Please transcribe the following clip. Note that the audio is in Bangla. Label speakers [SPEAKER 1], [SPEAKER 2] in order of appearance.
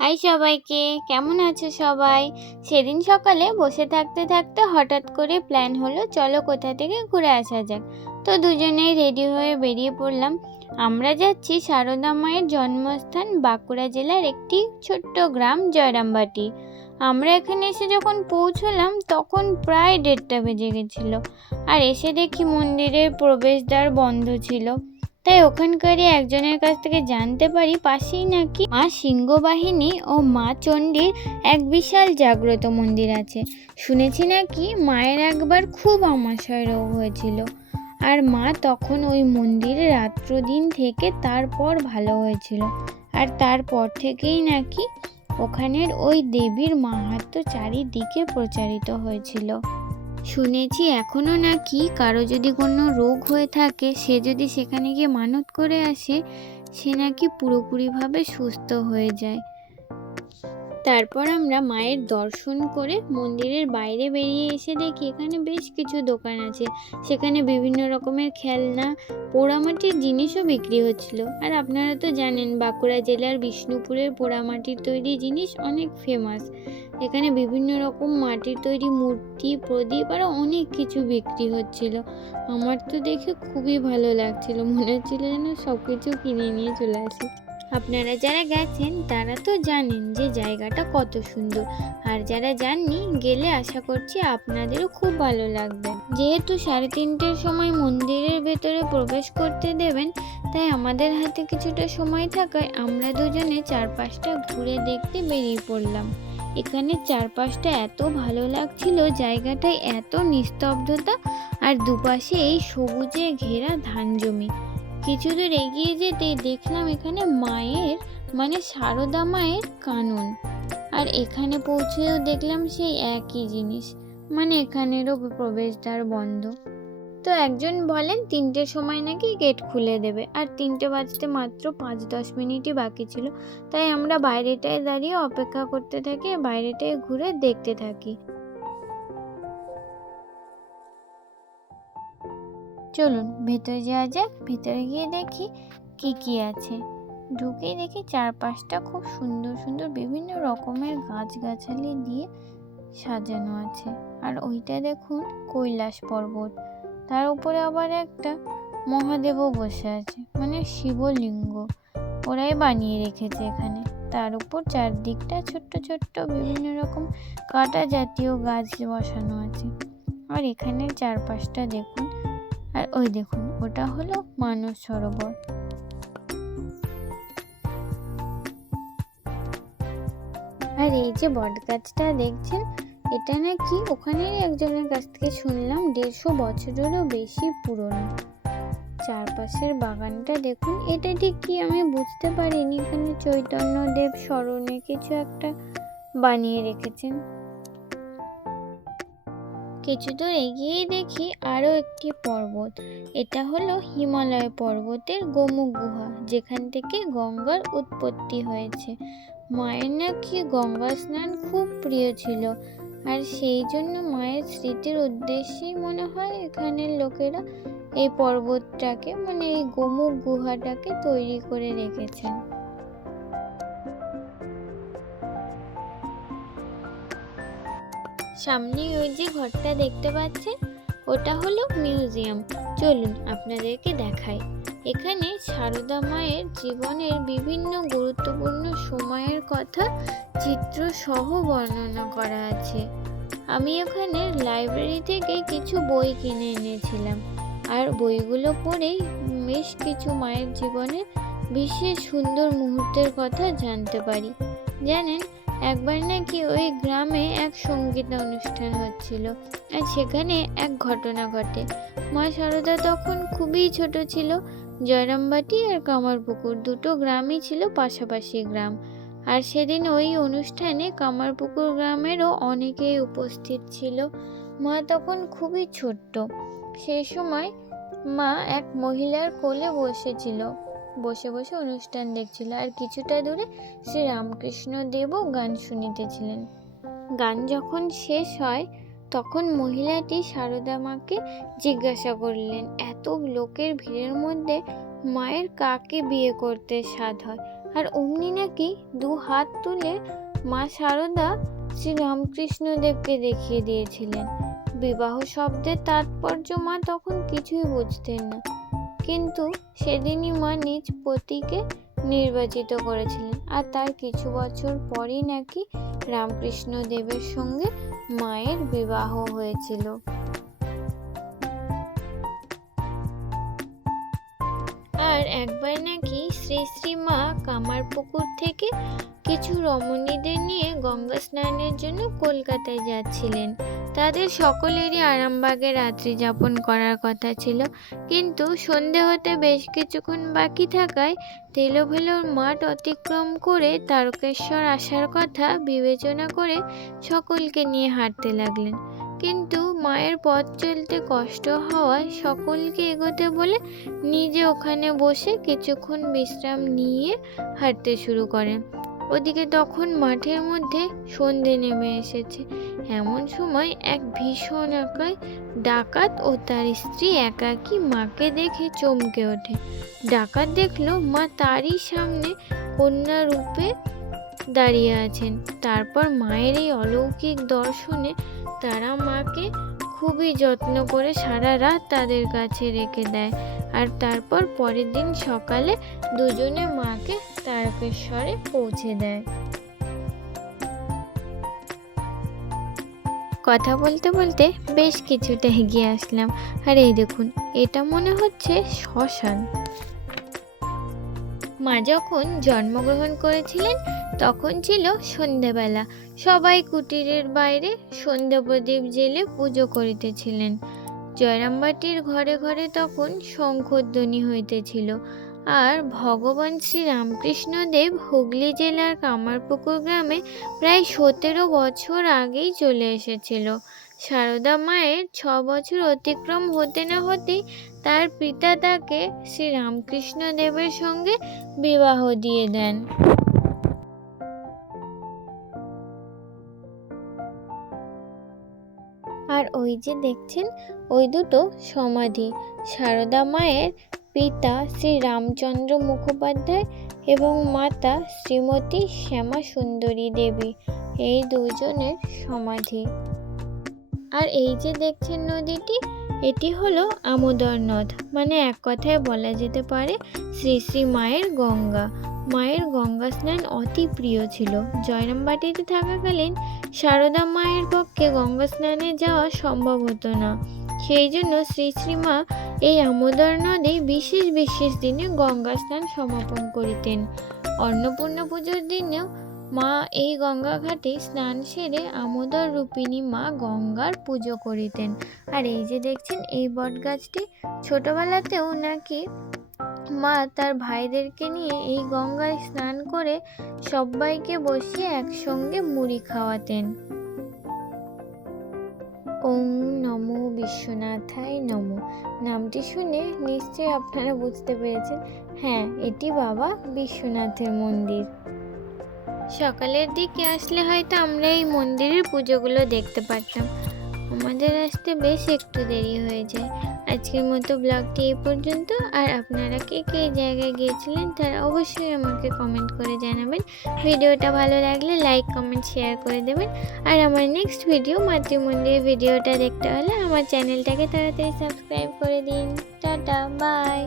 [SPEAKER 1] হাই সবাইকে, কেমন আছো সবাই? সেদিন সকালে বসে থাকতে থাকতে হঠাৎ করে প্ল্যান হলো, চলো কোথা থেকে ঘুরে আসা যাক। তো দুজনেই রেডি হয়ে বেরিয়ে পড়লাম। আমরা যাচ্ছি সারদা মায়ের জন্মস্থান বাঁকুড়া জেলার একটি ছোট্ট গ্রাম, জয়রামবাটি। আমরা এখানে এসে যখন পৌঁছলাম, তখন প্রায় দেড়টা বেজে গেছিল। আর এসে দেখি মন্দিরের প্রবেশদ্বার বন্ধ ছিল। তাই ওখানকারই একজনের কাছ থেকে জানতে পারি পাশেই নাকি মা সিংহবাহিনী ও মা চণ্ডীর এক বিশাল জাগ্রত মন্দির আছে। শুনেছি নাকি মায়ের একবার খুব আমাশয় রোগ হয়েছিল। আর মা তখন ওই মন্দিরে রাত্রদিন থেকে তারপর ভালো হয়েছিল। আর তারপর থেকেই নাকি ওখানের ওই দেবীর মাহাত্ম্য চারিদিকে প্রচারিত হয়েছিল। শুনেছি এখনও নাকি কারও যদি কোনো রোগ হয়ে থাকে, সে যদি সেখানে গিয়ে মানত করে আসে, সে নাকি পুরোপুরিভাবে সুস্থ হয়ে যায়। তারপর আমরা মায়ের দর্শন করে মন্দিরের বাইরে বেরিয়ে এসে দেখি এখানে বেশ কিছু দোকান আছে। সেখানে বিভিন্ন রকমের খেলনা, পোড়ামাটির জিনিসও বিক্রি হচ্ছিল। আর আপনারা তো জানেন, বাঁকুড়া জেলার বিষ্ণুপুরের পোড়ামাটির তৈরি জিনিস অনেক ফেমাস এখানে বিভিন্ন রকম মাটির তৈরি মূর্তি, প্রদীপ আরও অনেক কিছু বিক্রি হচ্ছিল। আমার তো দেখে খুবই ভালো লাগছিল। মনে হচ্ছিল যেন সব কিছু কিনে নিয়ে চলে আসি। আপনারা যারা গেছেন, তারা তো জানেন যে জায়গাটা কত সুন্দর। আর যারা যাননি, গেলে আশা করছি আপনাদেরও খুব ভালো লাগবে। যেহেতু সাড়ে তিনটের সময় মন্দিরের ভেতরে প্রবেশ করতে দেবেন, তাই আমাদের হাতে কিছুটা সময় থাকায় আমরা দুজনে চারপাশটা ঘুরে দেখতে বেরিয়ে পড়লাম। এখানে চারপাশটা এত ভালো লাগছিল, জায়গাটায় এত নিস্তব্ধতা, আর দুপাশে এই সবুজে ঘেরা ধান জমি। কিছু দূর এগিয়ে যেতে দেখলাম এখানে মায়ের মানে সারদা মায়ের কানুন। আর এখানে পৌঁছেও দেখলাম সেই একই জিনিস মানে এখানেরও প্রবেশদ্বার বন্ধ। তো একজন বলেন তিনটের সময় নাকি গেট খুলে দেবে, আর তিনটে বাজতে মাত্র পাঁচ দশ মিনিটই বাকি ছিল। তাই আমরা বাইরেটায় দাঁড়িয়ে অপেক্ষা করতে থাকি, বাইরেটায় ঘুরে দেখতে থাকি। চলুন ভেতরে যাওয়া যাক, ভেতরে গিয়ে দেখি কি কি আছে। ঢুকেই দেখি চারপাশটা খুব সুন্দর সুন্দর বিভিন্ন রকমের গাছগাছালি দিয়ে সাজানো আছে। আর ওইটা দেখুন কৈলাস পর্বত। তার উপরে আবার একটা মহাদেবও বসে আছে মানে শিবলিঙ্গ। ওরাই বানিয়ে রেখেছে এখানে। তার উপর চারদিকটা ছোট্ট ছোট্ট বিভিন্ন রকম কাটা জাতীয় গাছ বসানো আছে। আর এখানের চারপাশটা দেখুন আর ওই দেখুন, ওটা হলো মানস সরোবর। আর এই যে বট গাছটা দেখছেন, এটা নাকি ওখানেরই একজনের কাছ থেকে শুনলাম, দেড়শো বছরেরও বেশি পুরনো। চারপাশের বাগানটা দেখুন, এটা ঠিক কি আমি বুঝতে পারিনি, এখানে চৈতন্যদেব স্মরণে কিছু একটা বানিয়ে রেখেছেন। কিছু দূর এগিয়েই দেখি আরও একটি পর্বত। এটা হলো হিমালয় পর্বতের গোমুখ গুহা, যেখান থেকে গঙ্গার উৎপত্তি হয়েছে। মায়ের নাকি গঙ্গা স্নান খুব প্রিয় ছিল, আর সেই জন্য মায়ের স্মৃতির উদ্দেশ্যেই মনে হয় এখানের লোকেরা এই পর্বতটাকে মানে এই গোমুখ গুহাটাকে তৈরি করে রেখেছেন। সামনে ওই যে ঘরটা দেখতে পাচ্ছেন, ওটা হলো মিউজিয়াম। চলুন আপনাদেরকে দেখাই। এখানে সারদা মায়ের জীবনের বিভিন্ন গুরুত্বপূর্ণ সময়ের কথা চিত্র সহ বর্ণনা করা আছে। আমি ওখানে লাইব্রেরি থেকে কিছু বই কিনে এনেছিলাম। আর বইগুলো পড়েই বেশ কিছু মায়ের জীবনের বিশেষ সুন্দর মুহূর্তের কথা জানতে পারি। জানেন একবার নাকি ওই গ্রামে এক সংগীত অনুষ্ঠান হচ্ছিল আর সেখানে এক ঘটনা ঘটে। মা সারদা তখন খুবই ছোট ছিল। জয়রামবাটি আর কামারপুকুর দুটো গ্রামই ছিল পাশাপাশি গ্রাম। আর সেদিন ওই অনুষ্ঠানে কামারপুকুর গ্রামেরও অনেকেই উপস্থিত ছিল। মা তখন খুবই ছোট্ট। সেই সময় মা এক মহিলার কোলে বসেছিল। বসে বসে অনুষ্ঠান দেখছিল আর কিছুটা দূরে শ্রী রামকৃষ্ণ দেবও গান শুনিতেছিলেন। গান যখন শেষ হয়, তখন মহিলাটি সারদা মাকে জিজ্ঞাসা করলেন, এত লোকের ভিড়ের মধ্যে মায়ের কাকে বিয়ে করতে স্বাদ হয়? আর অমনি নাকি দু হাত তুলে মা সারদা শ্রী রামকৃষ্ণদেবকে দেখিয়ে দিয়েছিলেন। বিবাহ শব্দের তাৎপর্য মা তখন কিছুই বুঝতেন না। কিন্তু সেদিনই মা নিজ পতিকে নির্বাচিত করেছিলেন। আর তার কিছু বছর পরই নাকি রামকৃষ্ণ দেবের সঙ্গে মায়ের বিবাহ হয়েছিল। আর একবার নাকি শ্রী মা কামারপুকুর থেকে কিছু রমণীদের নিয়ে গঙ্গা স্নানের জন্য কলকাতায় যাচ্ছিলেন। তাদের সকলেরই আরামবাগে রাত্রি যাপন করার কথা ছিল। কিন্তু সন্ধে হতে বেশ কিছুক্ষণ বাকি থাকায় তেলোভেলোর মাঠ অতিক্রম করে তারকেশ্বর আসার কথা বিবেচনা করে সকলকে নিয়ে হাঁটতে লাগলেন। কিন্তু মায়ের পথ চলতে কষ্ট হওয়ায় সকলকে এগোতে বলে নিজে ওখানে বসে কিছুক্ষণ বিশ্রাম নিয়ে হাঁটতে শুরু করেন ওদিকে তখন মাঠের মধ্যে সন্ধে নেমে এসেছে। এমন সময় এক ভীষণ আকায় ডাকাত ও তার স্ত্রী একাকী মাকে দেখে চমকে ওঠে। ডাকাত দেখল মা তারই সামনে কন্যা রূপে দাঁড়িয়ে আছেন। তারপর মায়ের এই অলৌকিক দর্শনে তারা মাকে খুবই যত্ন করে সারা রাত তাদের কাছে রেখে দেয়। আর তারপর পরের দিন সকালে দুজনে মাকে তারকেশ্বরে পৌঁছে দেয়। কথা বলতে বলতে বেশ কিছুটা এগিয়ে আসলাম। আর এই দেখুন, এটা মনে হচ্ছে শ্মশান। মা যখন জন্মগ্রহণ করেছিলেন তখন ছিল সন্ধেবেলা। সবাই কুটিরের বাইরে সন্ধ্যা প্রদীপ জেলে পুজো করিতেছিলেন। জয়রামবাটির ঘরে ঘরে তখন শঙ্খধ্বনি হইতেছিল। আর ভগবান শ্রী রামকৃষ্ণদেব হুগলি জেলার কামারপুকুর গ্রামে প্রায় সতেরো বছর আগেই চলে এসেছিল। সারদা মায়ের ছ বছর অতিক্রম হতে না হতেই তার পিতা তাকে শ্রী রামকৃষ্ণ দেবের সঙ্গে বিবাহ দিয়ে দেন। আর ওই যে দেখছেন, ওই দুটো সমাধি। সারদা মায়ের পিতা শ্রী রামচন্দ্র মুখোপাধ্যায় এবং মাতা শ্রীমতী শ্যামা সুন্দরী দেবী, এই দুজনের সমাধি। আর এই যে দেখছেন নদীটি, এটি হলো আমোদর নদ। মানে এক কথায় বলা যেতে পারে শ্রী শ্রী মায়ের গঙ্গা। মায়ের গঙ্গা স্নান অতি প্রিয় ছিল। জয়রামবাটিতে থাকাকালীন সারদা মায়ের পক্ষে গঙ্গা স্নানে যাওয়া সম্ভব হতো না। সেই জন্য শ্রী শ্রীমা এই আমোদর নদে বিশেষ বিশেষ দিনে গঙ্গা স্নান সমাপন করিতেন। অন্নপূর্ণা পুজোর দিনেও মা এই গঙ্গা ঘাটে স্নান সেরে আমোদর রূপিণী মা গঙ্গার পুজো করিতেন। আর এই যে দেখছেন এই বট গাছটি ছোটবেলাতেও নাকি মা তার ভাইদেরকে নিয়ে এই গঙ্গায় স্নান করে সবাইকে বসিয়ে একসঙ্গে মুড়ি খাওয়াতেন। ওম নমো বিশ্বনাথায় নমো। নামটি শুনে নিশ্চয়ই আপনারা বুঝতে পেরেছেন। হ্যাঁ এটি বাবা বিশ্বনাথের মন্দির। সকালের দিকে আসলে হয়তো আমরা এই মন্দিরের পুজোগুলো দেখতে পারতাম। আমাদের আসতে বেশ একটু দেরি হয়ে যায় আজকের মতো ব্লগটি এই পর্যন্ত। আর আপনারা কে কে জায়গায় গিয়েছিলেন, তারা অবশ্যই আমাকে কমেন্ট করে জানাবেন। ভিডিওটা ভালো লাগলে লাইক কমেন্ট শেয়ার করে দেবেন। আর আমার নেক্সট ভিডিও মাতৃ মন্দিরের ভিডিওটা দেখতে হলে আমার চ্যানেলটাকে তাড়াতাড়ি সাবস্ক্রাইব করে দিন। Tata bye